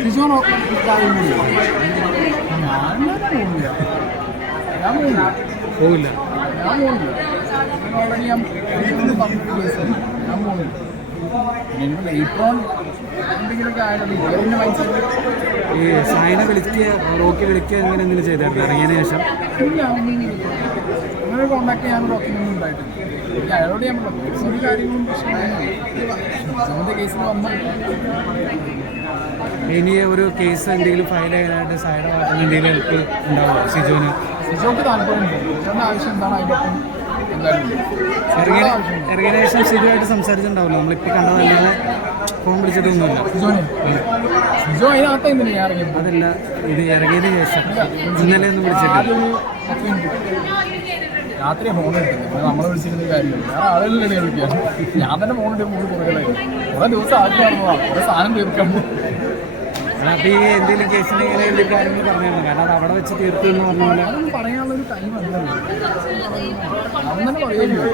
ഷിജോ കാര്യമില്ല ഞാൻ പോകുന്നില്ല പോകില്ല ഞാൻ ഈ സായനെ വിളിക്കുക റോക്കി വിളിക്കുക അങ്ങനെ എന്തെങ്കിലും ചെയ്തായിരുന്നു ഇറങ്ങിയതിന് ശേഷം? അങ്ങനെ കോണ്ടാക്ട് ചെയ്യാൻ റോക്കിനൊന്നും ഉണ്ടായിട്ടില്ല. അയാളോട് ഞാൻ പറഞ്ഞു കാര്യങ്ങളും പ്രശ്നമായ കേസിൽ ഇനി ഒരു കേസ് എന്തെങ്കിലും ഫയൽ ചെയ്യാനായിട്ട് സൈഡ് എന്തെങ്കിലും ഹെൽപ്പ് ഉണ്ടാവുമോ? സിജോന്? സിജോക്ക് താല്പര്യമുണ്ട്. സിജോന്റെ ആവശ്യം എന്താണ്? എന്തായാലും ഇറങ്ങിയ ശേഷം സിജുവായിട്ട് സംസാരിച്ചിട്ടുണ്ടാവില്ല. നമ്മളിപ്പോൾ കണ്ടതല്ലാതെ ഫോൺ വിളിച്ചിട്ടൊന്നുമില്ല അതല്ല ഇത് ഇറങ്ങിയതിന് ശേഷം. ഇന്നലെ ഒന്നും വിളിച്ചിട്ടില്ല. രാത്രി ഫോൺ എടുക്കുന്നത് നമ്മളെ വിളിച്ചിരുന്ന കാര്യമില്ല ആളുകളിലെ വിളിക്കുക ഞാൻ തന്നെ ഫോൺ എടുക്കുമ്പോൾ കുറേ കുറേ ദിവസം ആദ്യം നടന്നതാണ് കുറേ സാധനം തീർക്കണം അപ്പോൾ ഈ എന്തെങ്കിലും കേസിന് ഇങ്ങനെ എന്തെങ്കിലും കാര്യങ്ങൾ പറഞ്ഞിരുന്നു കാരണം അത് അവിടെ വെച്ച് തീർത്തു എന്ന് പറഞ്ഞ പോലെ പറയാനുള്ള ഒരു ടൈം അല്ലല്ലോ അങ്ങനെ പറയുമല്ലോ